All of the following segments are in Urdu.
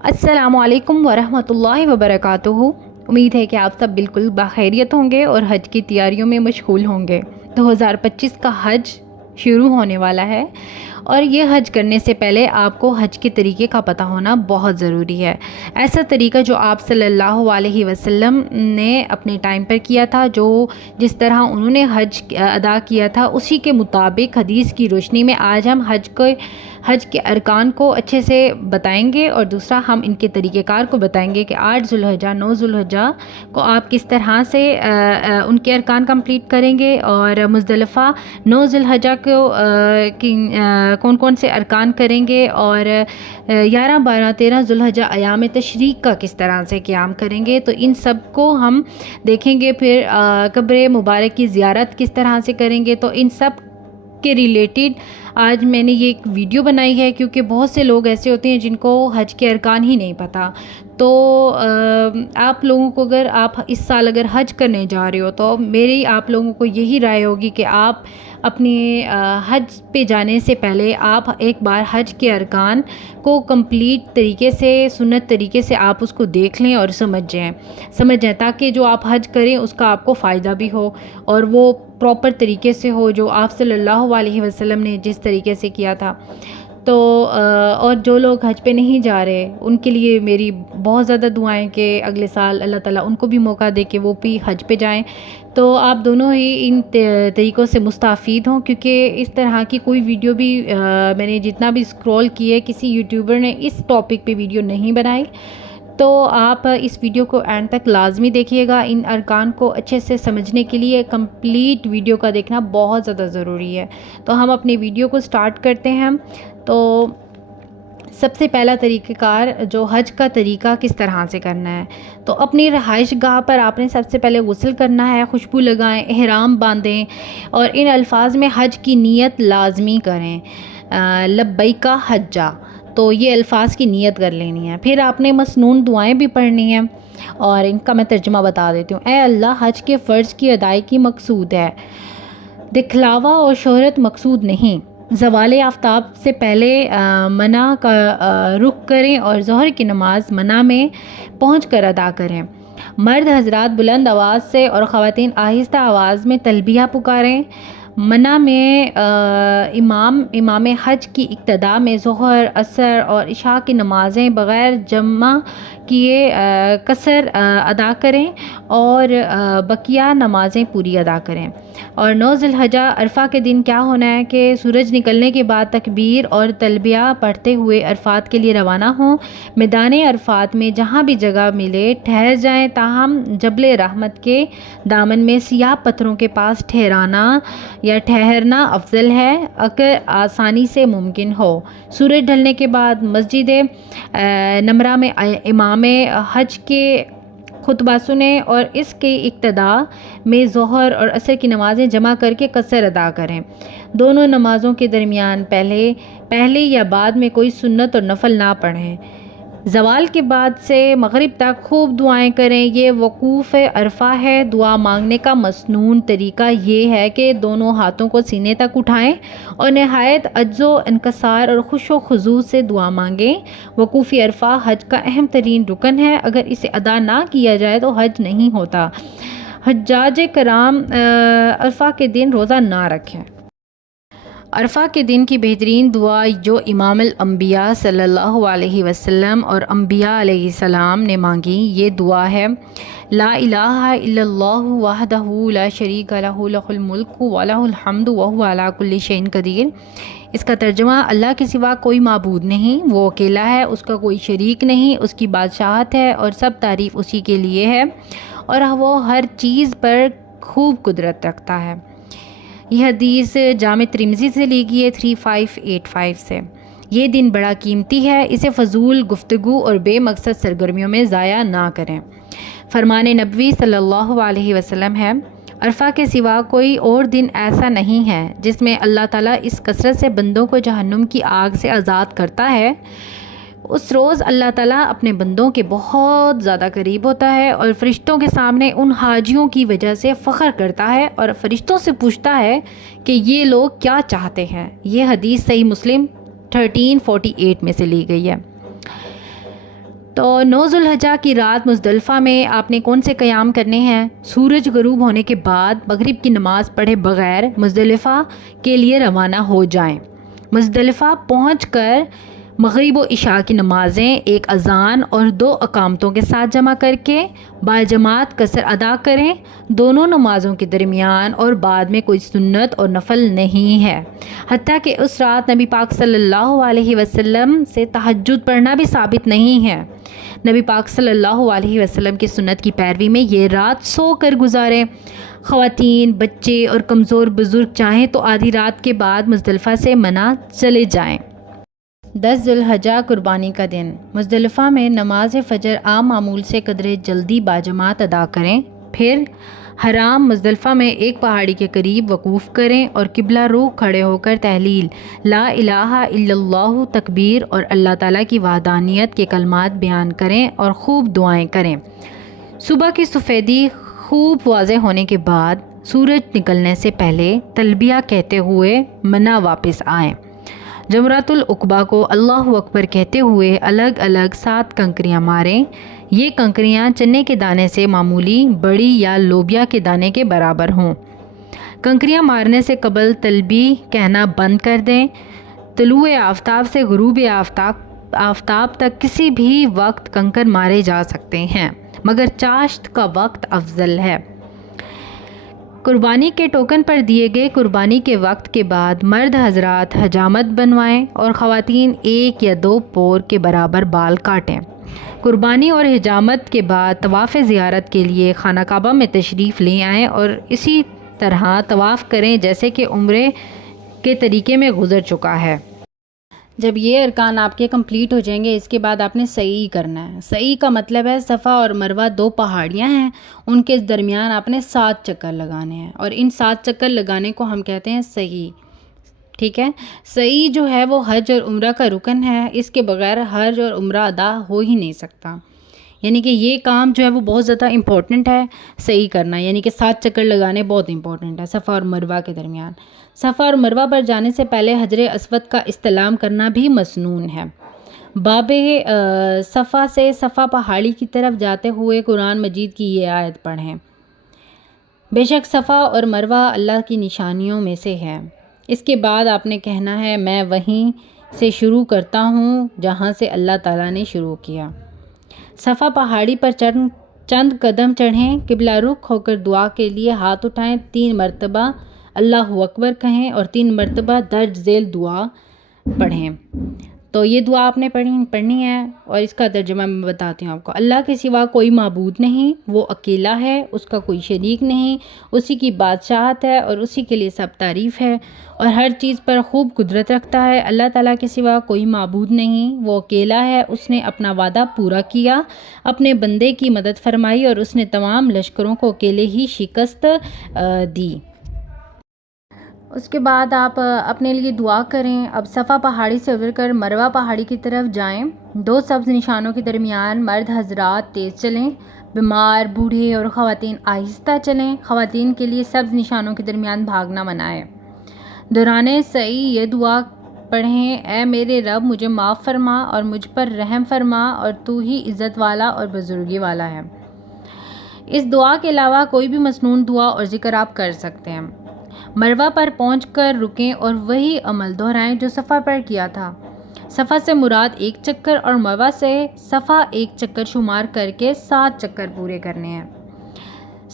السلام علیکم ورحمۃ اللہ وبرکاتہ۔ امید ہے کہ آپ سب بالکل بخیریت ہوں گے اور حج کی تیاریوں میں مشغول ہوں گے۔ 2025 کا حج شروع ہونے والا ہے اور یہ حج کرنے سے پہلے آپ کو حج کے طریقے کا پتہ ہونا بہت ضروری ہے۔ ایسا طریقہ جو آپ صلی اللہ علیہ وسلم نے اپنے ٹائم پر کیا تھا، جس طرح انہوں نے حج ادا کیا تھا، اسی کے مطابق حدیث کی روشنی میں آج ہم حج کے ارکان کو اچھے سے بتائیں گے، اور دوسرا ہم ان کے طریقہ کار کو بتائیں گے کہ 8 ذوالحجہ 9 ذوالحجہ کو آپ کس طرح سے ان کے ارکان کمپلیٹ کریں گے، اور مزدلفہ 9 ذوالحجہ کو کون کون سے ارکان کریں گے، اور 11 12 13 ذوالحجہ ایام تشریق کا کس طرح سے قیام کریں گے۔ تو ان سب کو ہم دیکھیں گے۔ پھر قبر مبارک کی زیارت کس طرح سے کریں گے۔ تو ان سب کے ریلیٹڈ آج میں نے یہ ایک ویڈیو بنائی ہے، کیونکہ بہت سے لوگ ایسے ہوتے ہیں جن کو حج کے ارکان ہی نہیں پتہ۔ تو آپ لوگوں کو آپ اس سال اگر حج کرنے جا رہے ہو تو میری آپ لوگوں کو یہی رائے ہوگی کہ آپ اپنے حج پہ جانے سے پہلے آپ ایک بار حج کے ارکان کو کمپلیٹ طریقے سے، سنت طریقے سے آپ اس کو دیکھ لیں اور سمجھ جائیں تاکہ جو آپ حج کریں اس کا آپ کو فائدہ بھی ہو اور وہ پراپر طریقے سے ہو جو آپ صلی اللہ علیہ وسلم نے جس طریقے سے کیا تھا۔ تو اور جو لوگ حج پہ نہیں جا رہے ان کے لیے میری بہت زیادہ دعائیں کہ اگلے سال اللہ تعالیٰ ان کو بھی موقع دے کہ وہ بھی حج پہ جائیں۔ تو آپ دونوں ہی ان طریقوں سے مستفید ہوں، کیونکہ اس طرح کی کوئی ویڈیو بھی میں نے جتنا بھی اسکرول کیے کسی یوٹیوبر نے اس ٹاپک پہ ویڈیو نہیں بنائی۔ تو آپ اس ویڈیو کو اینڈ تک لازمی دیکھیے گا۔ ان ارکان کو اچھے سے سمجھنے کے لیے کمپلیٹ ویڈیو کا دیکھنا بہت زیادہ ضروری ہے۔ تو ہم اپنی ویڈیو کو سٹارٹ کرتے ہیں۔ تو سب سے پہلا طریقہ کار جو حج کا طریقہ کس طرح سے کرنا ہے، تو اپنی رہائش گاہ پر آپ نے سب سے پہلے غسل کرنا ہے، خوشبو لگائیں، احرام باندھیں اور ان الفاظ میں حج کی نیت لازمی کریں، لبیک حجہ۔ تو یہ الفاظ کی نیت کر لینی ہے۔ پھر آپ نے مسنون دعائیں بھی پڑھنی ہیں اور ان کا میں ترجمہ بتا دیتی ہوں۔ اے اللہ، حج کے فرض کی ادائیگی مقصود ہے، دکھلاوا اور شہرت مقصود نہیں۔ زوال آفتاب سے پہلے منع کا رخ کریں اور ظہر کی نماز منع میں پہنچ کر ادا کریں۔ مرد حضرات بلند آواز سے اور خواتین آہستہ آواز میں تلبیہ پکاریں۔ منع میں امام حج کی ابتدا میں ظہر، عصر اور عشاء کی نمازیں بغیر جمع کیے قصر ادا کریں اور بقیہ نمازیں پوری ادا کریں۔ اور 9 ذوالحجہ عرفہ کے دن کیا ہونا ہے کہ سورج نکلنے کے بعد تکبیر اور تلبیہ پڑھتے ہوئے عرفات کے لیے روانہ ہوں۔ میدان عرفات میں جہاں بھی جگہ ملے ٹھہر جائیں، تاہم جبل رحمت کے دامن میں سیاہ پتھروں کے پاس ٹھہرنا افضل ہے اگر آسانی سے ممکن ہو۔ سورج ڈھلنے کے بعد مسجد نمرہ میں امام حج کے خطبہ سنیں اور اس کے ابتدا میں ظہر اور عصر کی نمازیں جمع کر کے قصر ادا کریں۔ دونوں نمازوں کے درمیان پہلے یا بعد میں کوئی سنت اور نفل نہ پڑھیں۔ زوال کے بعد سے مغرب تک خوب دعائیں کریں۔ یہ وقوف عرفہ ہے۔ دعا مانگنے کا مسنون طریقہ یہ ہے کہ دونوں ہاتھوں کو سینے تک اٹھائیں اور نہایت عجز و انکسار اور خشوع و خضوع سے دعا مانگیں۔ وقوف عرفہ حج کا اہم ترین رکن ہے۔ اگر اسے ادا نہ کیا جائے تو حج نہیں ہوتا۔ حجاج کرام عرفہ کے دن روزہ نہ رکھیں۔ عرفہ کے دن کی بہترین دعا جو امام الانبیاء صلی اللہ علیہ وسلم اور انبیاء علیہ السلام نے مانگی، یہ دعا ہے: لا الہ الا اللہ وحدہ لا شریک لہ لہ الملک ولہ الحمد وہو علی کل شیء قدیر۔ اس کا ترجمہ: اللہ کے سوا کوئی معبود نہیں، وہ اکیلا ہے، اس کا کوئی شریک نہیں، اس کی بادشاہت ہے اور سب تعریف اسی کے لیے ہے، اور وہ ہر چیز پر خوب قدرت رکھتا ہے۔ یہ حدیث جامع ترمذی سے لی گئی ہے 3585 سے۔ یہ دن بڑا قیمتی ہے، اسے فضول گفتگو اور بے مقصد سرگرمیوں میں ضائع نہ کریں۔ فرمان نبوی صلی اللہ علیہ وسلم ہے: عرفہ کے سوا کوئی اور دن ایسا نہیں ہے جس میں اللہ تعالیٰ اس کثرت سے بندوں کو جہنم کی آگ سے آزاد کرتا ہے۔ اس روز اللہ تعالیٰ اپنے بندوں کے بہت زیادہ قریب ہوتا ہے اور فرشتوں کے سامنے ان حاجیوں کی وجہ سے فخر کرتا ہے اور فرشتوں سے پوچھتا ہے کہ یہ لوگ کیا چاہتے ہیں۔ یہ حدیث صحیح مسلم 1348 میں سے لی گئی ہے۔ تو 9 ذوالحجہ کی رات مزدلفہ میں آپ نے کون سے قیام کرنے ہیں؟ سورج غروب ہونے کے بعد مغرب کی نماز پڑھے بغیر مزدلفہ کے لیے روانہ ہو جائیں۔ مزدلفہ پہنچ کر مغرب و عشاء کی نمازیں ایک اذان اور 2 اقامتوں کے ساتھ جمع کر کے باجماعت قصر ادا کریں۔ دونوں نمازوں کے درمیان اور بعد میں کوئی سنت اور نفل نہیں ہے، حتیٰ کہ اس رات نبی پاک صلی اللہ علیہ وسلم سے تہجد پڑھنا بھی ثابت نہیں ہے۔ نبی پاک صلی اللہ علیہ وسلم کی سنت کی پیروی میں یہ رات سو کر گزاریں۔ خواتین، بچے اور کمزور بزرگ چاہیں تو آدھی رات کے بعد مزدلفہ سے منع چلے جائیں۔ 10 ذوالحجہ قربانی کا دن۔ مزدلفہ میں نماز فجر عام معمول سے قدرے جلدی باجماعت ادا کریں، پھر حرام مزدلفہ میں ایک پہاڑی کے قریب وقوف کریں اور قبلہ رخ کھڑے ہو کر تحلیل، لا الہ الا اللہ، تکبیر اور اللہ تعالیٰ کی وحدانیت کے کلمات بیان کریں اور خوب دعائیں کریں۔ صبح کی سفیدی خوب واضح ہونے کے بعد سورج نکلنے سے پہلے تلبیہ کہتے ہوئے منی واپس آئیں۔ جمرۃ العقبہ کو اللہ اکبر کہتے ہوئے الگ الگ 7 کنکریاں ماریں۔ یہ کنکریاں چنے کے دانے سے معمولی بڑی یا لوبیا کے دانے کے برابر ہوں۔ کنکریاں مارنے سے قبل تلبیہ کہنا بند کر دیں۔ طلوع آفتاب سے غروب آفتاب تک کسی بھی وقت کنکر مارے جا سکتے ہیں، مگر چاشت کا وقت افضل ہے۔ قربانی کے ٹوکن پر دیے گئے قربانی کے وقت کے بعد مرد حضرات حجامت بنوائیں اور خواتین 1 یا 2 پور کے برابر بال کاٹیں۔ قربانی اور حجامت کے بعد طواف زیارت کے لیے خانہ کعبہ میں تشریف لے آئیں اور اسی طرح طواف کریں جیسے کہ عمرے کے طریقے میں گزر چکا ہے۔ جب یہ ارکان آپ کے کمپلیٹ ہو جائیں گے، اس کے بعد آپ نے سعی کرنا ہے۔ سعی کا مطلب ہے صفا اور مروہ 2 پہاڑیاں ہیں، ان کے درمیان آپ نے 7 چکر لگانے ہیں، اور ان 7 چکر لگانے کو ہم کہتے ہیں سعی۔ ٹھیک ہے، سعی جو ہے وہ حج اور عمرہ کا رکن ہے، اس کے بغیر حج اور عمرہ ادا ہو ہی نہیں سکتا۔ یعنی کہ یہ کام جو ہے وہ بہت زیادہ امپورٹنٹ ہے، سعی کرنا، یعنی کہ 7 چکر لگانے بہت امپورٹنٹ ہے صفا اور مروہ کے درمیان۔ صفا اور مروہ پر جانے سے پہلے حجر اسود کا استلام کرنا بھی مسنون ہے۔ باب صفا سے صفا پہاڑی کی طرف جاتے ہوئے قرآن مجید کی یہ آیت پڑھیں، بے شک صفا اور مروہ اللہ کی نشانیوں میں سے ہے۔ اس کے بعد آپ نے کہنا ہے، میں وہیں سے شروع کرتا ہوں جہاں سے اللہ تعالیٰ نے شروع کیا۔ صفا پہاڑی پر چند قدم چڑھیں، قبلہ رخ ہو کر دعا کے لیے ہاتھ اٹھائیں، 3 مرتبہ اللہ اکبر کہیں اور 3 مرتبہ درج ذیل دعا پڑھیں۔ تو یہ دعا آپ نے پڑھنی ہے، اور اس کا ترجمہ میں بتاتی ہوں آپ کو۔ اللہ کے سوا کوئی معبود نہیں، وہ اکیلا ہے، اس کا کوئی شریک نہیں، اسی کی بادشاہت ہے اور اسی کے لیے سب تعریف ہے، اور ہر چیز پر خوب قدرت رکھتا ہے۔ اللہ تعالیٰ کے سوا کوئی معبود نہیں، وہ اکیلا ہے، اس نے اپنا وعدہ پورا کیا، اپنے بندے کی مدد فرمائی اور اس نے تمام لشکروں کو اکیلے ہی شکست دی۔ اس کے بعد آپ اپنے لیے دعا کریں۔ اب صفا پہاڑی سے اتر کر مروہ پہاڑی کی طرف جائیں۔ 2 سبز نشانوں کے درمیان مرد حضرات تیز چلیں، بیمار، بوڑھے اور خواتین آہستہ چلیں۔ خواتین کے لیے سبز نشانوں کے درمیان بھاگنا منع ہے۔ دوران سعی یہ دعا پڑھیں، اے میرے رب، مجھے معاف فرما اور مجھ پر رحم فرما، اور تو ہی عزت والا اور بزرگی والا ہے۔ اس دعا کے علاوہ کوئی بھی مسنون دعا اور ذکر آپ کر سکتے ہیں۔ مروہ پر پہنچ کر رکیں اور وہی عمل دہرائیں جو صفا پر کیا تھا۔ صفا سے مراد 1 چکر اور مروہ سے صفا 1 چکر شمار کر کے 7 چکر پورے کرنے ہیں۔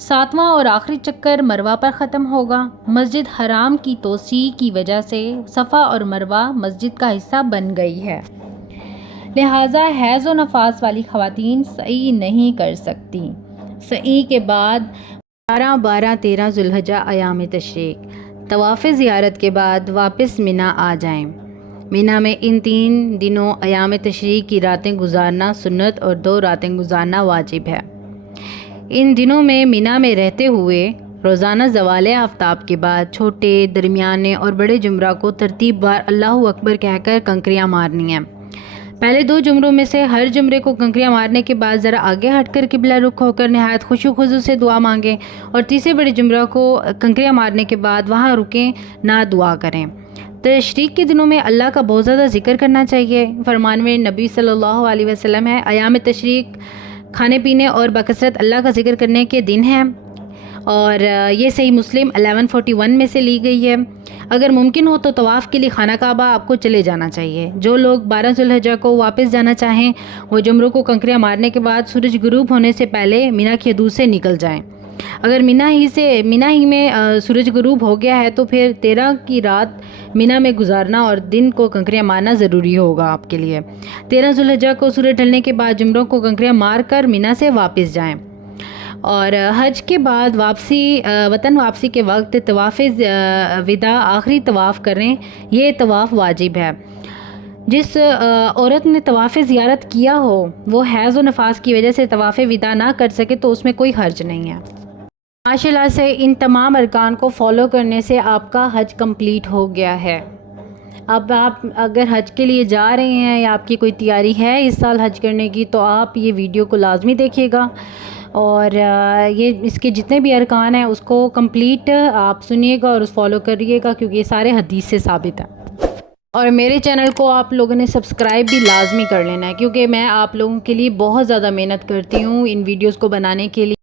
7واں اور آخری چکر مروہ پر ختم ہوگا۔ مسجد حرام کی توسیع کی وجہ سے صفا اور مروہ مسجد کا حصہ بن گئی ہے، لہٰذا حیض و نفاس والی خواتین سعی نہیں کر سکتی۔ سعی کے بعد 11، 12، 13 ذوالحجہ ایام تشریق، طواف زیارت کے بعد واپس منی آ جائیں۔ منی میں ان 3 دنوں ایام تشریق کی راتیں گزارنا سنت اور 2 راتیں گزارنا واجب ہے۔ ان دنوں میں منی میں رہتے ہوئے روزانہ زوال آفتاب کے بعد چھوٹے، درمیانے اور بڑے جمرہ کو ترتیب وار اللہ اکبر کہہ کر کنکریاں مارنی ہیں۔ پہلے 2 جمروں میں سے ہر جمرے کو کنکریاں مارنے کے بعد ذرا آگے ہٹ کر قبلہ رخ ہو کر نہایت خشوع خضوع سے دعا مانگیں، اور تیسرے بڑے جمرہ کو کنکریاں مارنے کے بعد وہاں رکیں نہ دعا کریں۔ تشریق کے دنوں میں اللہ کا بہت زیادہ ذکر کرنا چاہیے۔ فرمان میں نبی صلی اللہ علیہ وسلم ہے، ایام تشریق کھانے پینے اور بکثرت اللہ کا ذکر کرنے کے دن ہیں، اور یہ صحیح مسلم 1141 میں سے لی گئی ہے۔ اگر ممکن ہو تو طواف کے لیے خانہ کعبہ آپ کو چلے جانا چاہیے۔ جو لوگ 12 ذی الحجہ کو واپس جانا چاہیں وہ جمروں کو کنکریاں مارنے کے بعد سورج غروب ہونے سے پہلے مینا کی حدود سے نکل جائیں۔ اگر مینا ہی میں سورج غروب ہو گیا ہے تو پھر 13 کی رات مینا میں گزارنا اور دن کو کنکریاں مارنا ضروری ہوگا آپ کے لیے۔ 13 ذی الحجہ کو سورج ڈھلنے کے بعد جمروں کو کنکریاں مار کر مینا سے واپس جائیں، اور حج کے بعد وطن واپسی کے وقت طواف وداع آخری طواف کریں۔ یہ طواف واجب ہے۔ جس عورت نے طواف زیارت کیا ہو وہ حیض و نفاس کی وجہ سے طواف وداع نہ کر سکے تو اس میں کوئی حرج نہیں ہے۔ ماشاء اللہ سے ان تمام ارکان کو فالو کرنے سے آپ کا حج کمپلیٹ ہو گیا ہے۔ اب آپ اگر حج کے لیے جا رہے ہیں یا آپ کی کوئی تیاری ہے اس سال حج کرنے کی تو آپ یہ ویڈیو کو لازمی دیکھیے گا، اور اس کے جتنے بھی ارکان ہیں اس کو کمپلیٹ آپ سنیے گا اور اس فالو کریے گا، کیونکہ یہ سارے حدیث سے ثابت ہیں۔ اور میرے چینل کو آپ لوگوں نے سبسکرائب بھی لازمی کر لینا ہے، کیونکہ میں آپ لوگوں کے لیے بہت زیادہ محنت کرتی ہوں ان ویڈیوز کو بنانے کے لیے۔